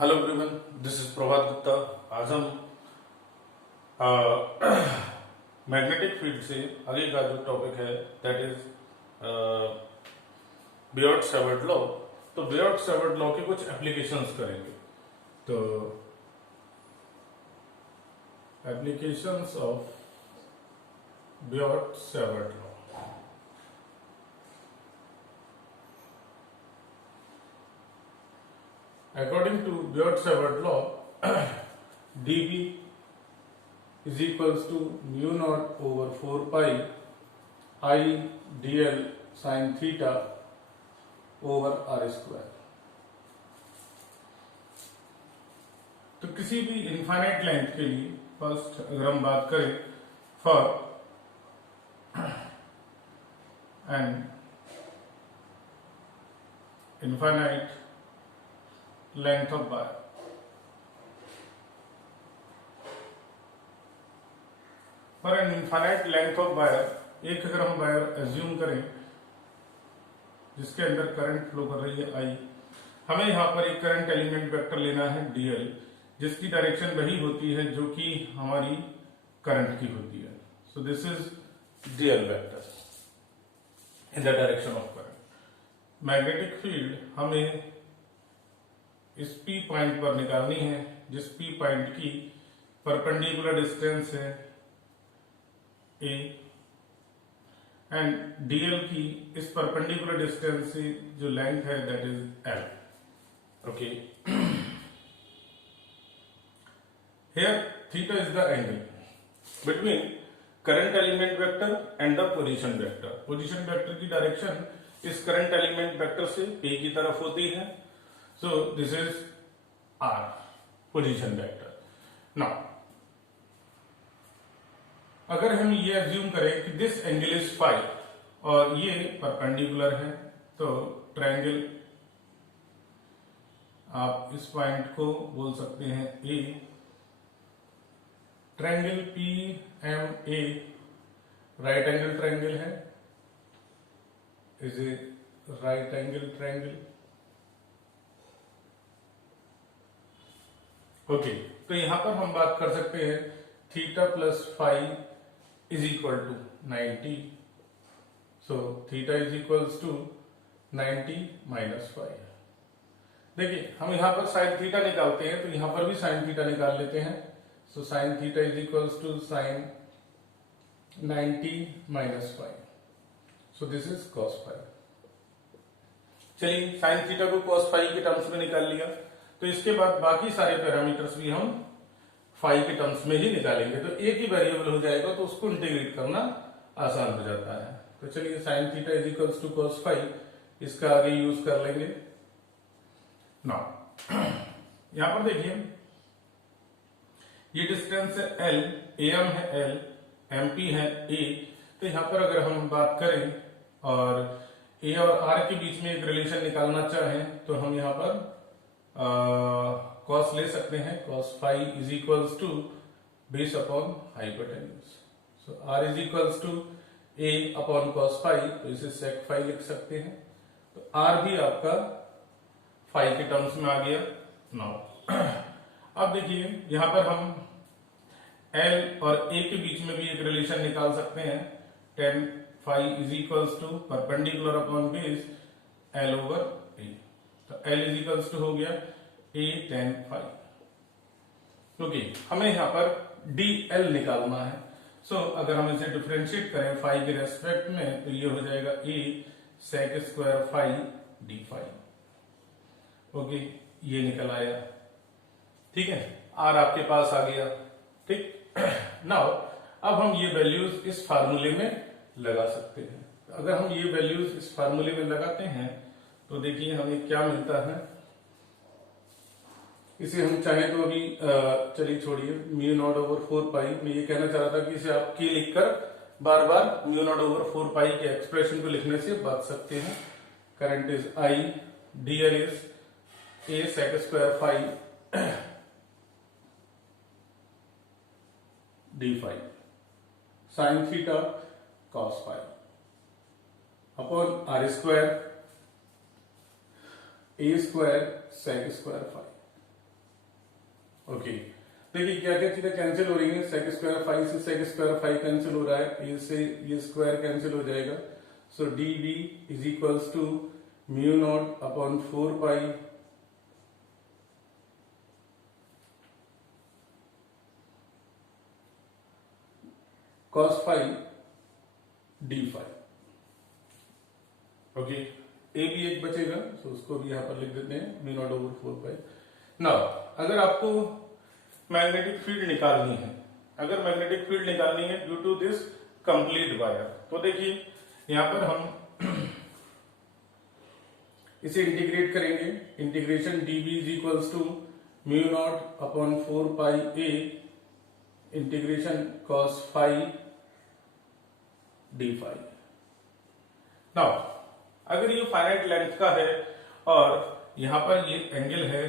Hello everyone, this is प्रभात गुप्ता। आज हम magnetic field से आगे का जो टॉपिक है दैट इज बियॉट-सैवर्ट लॉ। तो बियॉट-सैवर्ट लॉ के कुछ एप्लीकेशंस करेंगे। तो applications of Biot Savart law. According to Biot-Savart law, dB is equals to mu naught over 4 pi I dl sin theta over r square। तो किसी भी इनफाइनाइट लेंथ के लिए फर्स्ट अगर हम बात करें for an infinite length of wire, for an infinite length of wire एक अगर हम वायर एज्यूम करें जिसके अंदर करंट फ्लो कर रही है आई, हमें यहां पर एक करंट एलिमेंट वेक्टर लेना है डीएल जिसकी डायरेक्शन वही होती है जो कि हमारी करंट की होती है। So this is DL vector in the direction of current. Magnetic field हमें इस P पॉइंट पर निकालनी है जिस P पॉइंट की परपेंडिकुलर डिस्टेंस है A एंड DL की इस परपेंडिकुलर डिस्टेंस से जो लेंथ है that is L। Okay, here theta is the angle between current element vector and the position vector. Position vector की डायरेक्शन इस करंट एलिमेंट वेक्टर से A की तरफ होती है। So this is R, position vector. Now, अगर हम ये एज्यूम करें कि दिस एंगल इज फाई और ये परपेंडिकुलर है, तो ट्रायंगल आप इस पॉइंट को बोल सकते हैं A। Triangle PMA right angle triangle है, is a right angle triangle. Okay, तो यहां पर हम बात कर सकते हैं theta plus phi is equal to 90। So theta is equals to 90 minus five. देखिए हम यहां पर साइन थीटा निकालते हैं तो यहां पर भी साइन थीटा निकाल लेते हैं। So sine theta is equals to sine 90 minus phi. So this is cos phi. चलिए साइन थीटा को कॉस फाइव के टर्म्स में निकाल लिया, तो इसके बाद बाकी सारे पैरामीटर्स भी हम फाई के टर्म्स में ही निकालेंगे। तो एक ही वेरिएबल हो जाएगा तो उसको इंटीग्रेट करना आसान हो जाता है। तो चलिए sine theta is equals to cos phi, इसका आगे यूज कर लेंगे। नाउ यहां पर देखिए ये डिस्टेंस है एल, एम है एल, एमपी है ए। तो यहां पर अगर हम बात करें और ए और आर के बीच में एक रिलेशन निकालना चाहें तो हम यहां पर कॉस ले सकते हैं। Cos phi is equals to base upon hypotenuse. So R is equals to A upon cos phi, तो इसे सेक फाई लिख सकते हैं। तो आर भी आपका फाई के टर्म्स में आ गया। नाउ अब देखिए यहां पर हम एल और ए के बीच में भी एक रिलेशन निकाल सकते हैं। Tan phi is equals to perpendicular upon base L over A. तो L इज इक्वल्स टू हो गया A tan फाई, क्योंकि हमें यहां पर DL निकालना है। सो अगर हम इसे डिफरेंशिएट करें फाई के रेस्पेक्ट में तो ये हो जाएगा A sec square phi d phi. Okay, ये निकल आया। ठीक है, R आपके पास आ गया। ठीक, नाउ अब हम ये वैल्यूज इस फार्मूले में लगा सकते हैं। अगर हम ये वैल्यूज इस फार्मूले में लगाते हैं तो देखिए हमें क्या मिलता है। इसे हम चाहें तो अभी चलिए छोड़िए, म्यू नॉट ओवर 4 पाई। मैं ये कहना चाह रहा था कि इसे आप के लिखकर बार बार म्यू नॉट ओवर 4 पाई के एक्सप्रेशन को लिखने से बच सकते हैं। Current is I, dl is A sec square phi d phi sine theta cos phi upon R square A square sec square phi. Okay, देखिए क्या क्या चीजें कैंसिल हो रही है, सेक स्क्वायर फाइव से सेक स्क्वायर फाइव कैंसिल हो रहा है, ये से ये स्क्वायर कैंसिल हो जाएगा। So D B is equals to mu naught upon 4 pi cos five D five. Okay, A भी एक बचेगा, तो उसको भी यहां पर लिख देते हैं म्यू नॉट ओवर 4 पाई। नाउ अगर आपको मैग्नेटिक फील्ड निकालनी है, अगर मैग्नेटिक फील्ड निकालनी है due to this complete wire, तो देखिए यहां पर हम इसे इंटीग्रेट करेंगे। Integration dB is equals to mu naught upon 4 pi A integration cos five D phi. Now अगर ये फाइनाइट लेंथ का है और यहां पर ये एंगल है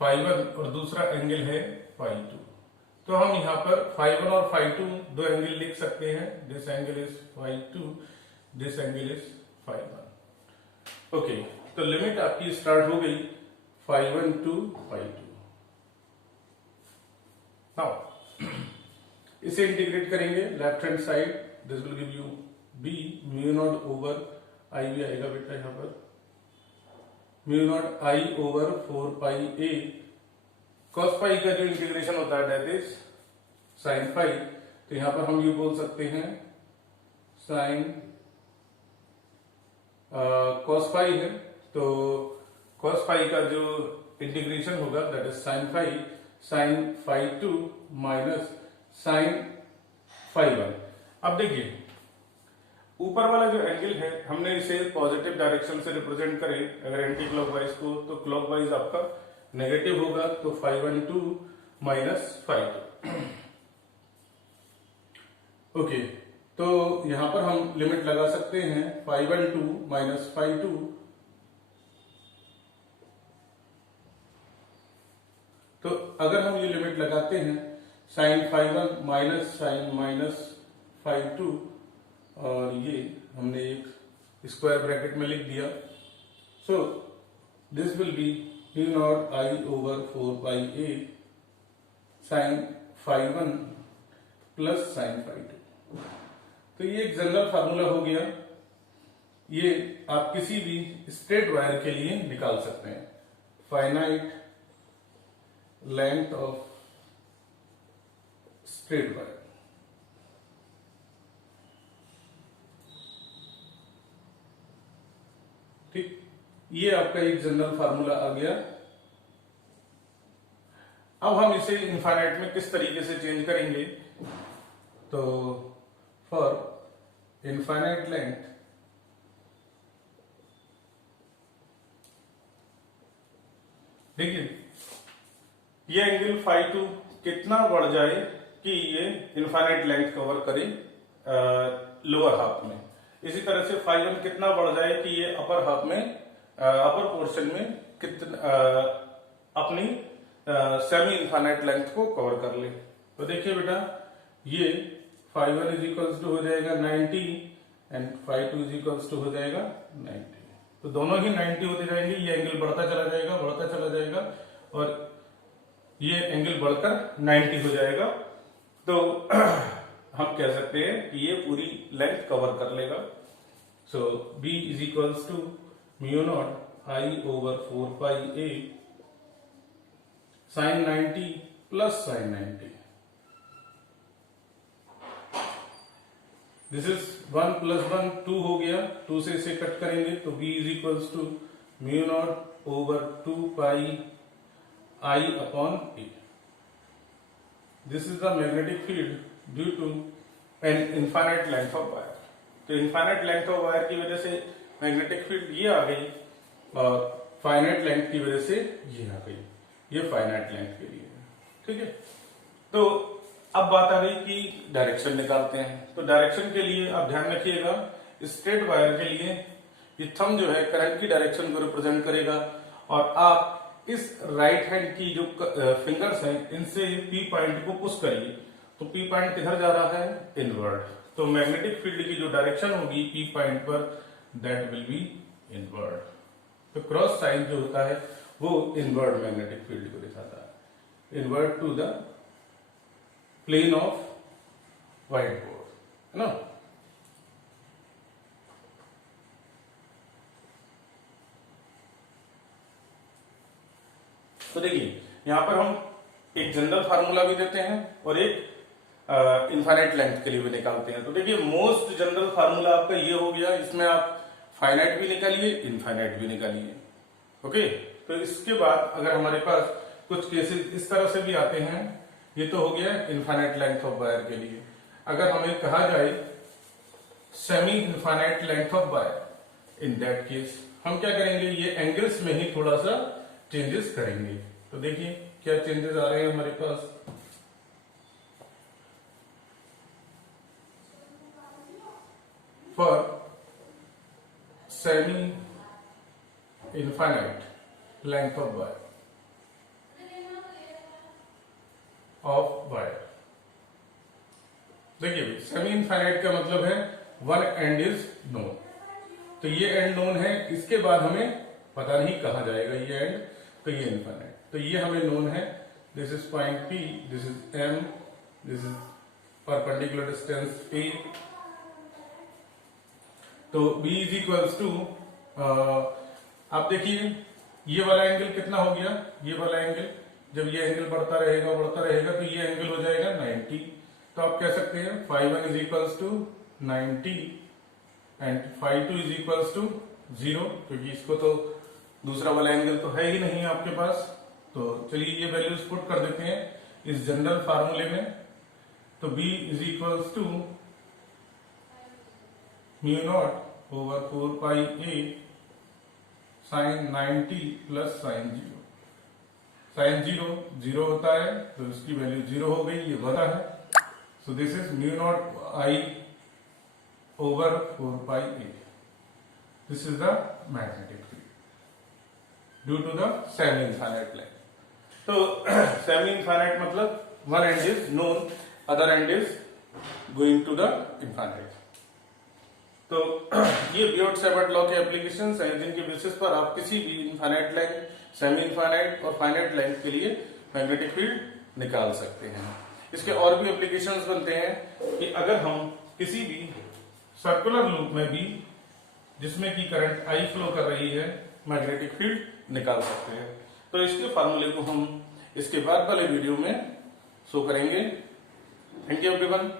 फाई 1 और दूसरा एंगल है फाई 2, तो हम यहां पर फाई 1 और फाई 2 दो एंगल लिख सकते हैं। This angle is phi 2, this angle is phi 1। Okay, तो लिमिट आपकी स्टार्ट हो गई फाई 1 टू फाई 2। नाउ इसे इंटीग्रेट करेंगे left hand side, this will give you B mu naught over I भी आएगा बेटा यहां पर, mu naught I over 4 pi A cos pi का जो इंटीग्रेशन होता है दैट इज साइन फाई। तो यहां पर हम ये बोल सकते हैं साइन कॉस फाई है, तो कॉस फाई का जो इंटीग्रेशन होगा that is sine phi 2 minus sine phi 1। अब देखिए ऊपर वाला जो एंगल है हमने इसे पॉजिटिव डायरेक्शन से रिप्रेजेंट करे, अगर एंटी क्लॉकवाइज को, तो क्लॉकवाइज आपका नेगेटिव होगा, तो फाई 1 2 माइनस फाई 2। ओके, तो यहां पर हम लिमिट लगा सकते हैं फाई 1 2 माइनस फाई 2, तो अगर हम ये लिमिट लगाते हैं sine phi 1 minus sine minus phi 2, और ये हमने एक स्क्वायर ब्रैकेट में लिख दिया, so this will be mu naught I over 4 pi A sine phi 1 plus sine phi 2। तो ये एक जनरल फार्मूला हो गया, ये आप किसी भी स्ट्रेट वायर के लिए निकाल सकते हैं। Finite length of straight wire, ठीक, ये आपका एक जनरल फार्मूला आ गया। अब हम इसे इनफाइनाइट में किस तरीके से चेंज करेंगे, तो फॉर इनफाइनाइट लेंथ देखिए ये एंगल फाई 2 कितना बढ़ जाए कि ये इनफाइनाइट लेंथ कवर करे लोअर हाफ में, इसी तरह से फाई 1 कितना बढ़ जाए कि ये अपर हाफ में, अपर पोर्शन में कितना अपनी सेमी इनफाइनाइट लेंथ को कवर कर ले। तो देखिए बेटा ये फाई 1 इज इक्वल्स टू हो जाएगा 90 and phi 2 is equals to हो जाएगा 90, तो दोनों ही 90 होते जाएंगे, ये एंगल बढ़ता चला जाएगा और ये एंगल बढ़कर 90 हो जाएगा। तो हम कह सकते हैं कि ये पूरी लेंथ कवर कर लेगा। So B is equals to mu naught I over 4 pi A sine 90 plus sine 90, this is 1 plus 1 2 हो गया, 2 से इसे कट करेंगे तो B is equals to mu naught over 2 pi I upon A. This is the magnetic field due to an infinite length of wire. तो infinite length of wire की वजह से मैग्नेटिक फील्ड ये आ गई और फाइनाइट लेंथ की वजह से ये आ गई, ये फाइनाइट लेंथ के लिए, ठीक है। तो अब बात आ गई कि डायरेक्शन निकालते हैं। तो डायरेक्शन के लिए आप ध्यान रखिएगा, स्ट्रेट वायर के लिए ये थंब जो है करंट की डायरेक्शन को रिप्रेजेंट करेगा, और आप इस राइट हैंड की जो फिंगर्स हैं इनसे पी पॉइंट को पुश करिए, तो पी पॉइंट किधर जा रहा है, इनवर्ड। तो मैग्नेटिक फील्ड की जो डायरेक्शन होगी पी पॉइंट पर दैट विल बी इनवर्ड। तो क्रॉस साइन जो होता है वो इनवर्ड मैग्नेटिक फील्ड को दिखाता है। Invert to the plane of white board, है ना। तो देखिए यहां पर हम एक जनरल फार्मूला भी देते हैं और एक इनफाइनाइट लेंथ के लिए भी निकालते हैं। तो देखिए मोस्ट जनरल फार्मूला आपका ये हो गया, इसमें आप फाइनाइट भी निकालिए, इनफाइनाइट भी निकालिए। ओके, तो इसके बाद अगर हमारे पास कुछ केसेस इस तरह से भी आते हैं, ये तो हो गया इनफाइनाइट लेंथ ऑफ वायर के लिए। अगर हमें कहा जाए semi infinite length of wire, in that case हम क्या करेंगे, ये एंगल्स में ही थोड़ा सा चेंजेस करेंगे। तो देखिए क्या चेंजेस आ रहे हैं हमारे पास। For semi infinite length of wire देखिए सेमी इनफाइनाइट का मतलब है वन एंड इज नोन। तो ये एंड नोन है, इसके बाद हमें पता नहीं कहां जाएगा ये एंड, तो ये इनफाइनाइट। तो ये हमें नोन है, this is point P, this is M, this is perpendicular distance P। तो B इज इक्वल्स टू, आप देखिए ये वाला एंगल कितना हो गया, ये वाला एंगल, जब ये एंगल बढ़ता रहेगा तो ये एंगल हो जाएगा 90। तो आप कह सकते हैं φ1 is equals to 90 and φ2 is equals to 0, क्योंकि इसको तो दूसरा वाला एंगल तो है ही नहीं आपके पास। तो चलिए ये वैल्यूज पुट कर देते हैं इस जनरल फार्मूले में। तो B is equals to mu naught over 4 pi A sine 90 plus sine 0। Sine 0 होता है तो इसकी वैल्यू 0 हो गई, ये बता है। So this is mu naught I over 4 pi A। This is the magnetic field due to the semi infinite length. तो सेमी इनफाइनाइट मतलब one end is known, other end is going to the infinite. तो ये बियोट-सैबार्ट law के applications हैं जिनके basis पर आप किसी भी इनफाइनाइट लेंथ, सेमी इनफाइनाइट और फाइनाइट लेंथ के लिए मैग्नेटिक फील्ड निकाल सकते हैं। इसके और भी एप्लीकेशंस बनते हैं कि अगर हम किसी भी सर्कुलर लूप में भी जिसमें कि करंट I फ्लो कर रही है, मैग्नेटिक फील्ड निकाल सकते हैं। तो इसके फार्मूले को हम इसके बाद वाले वीडियो में शो करेंगे। Thank you everyone.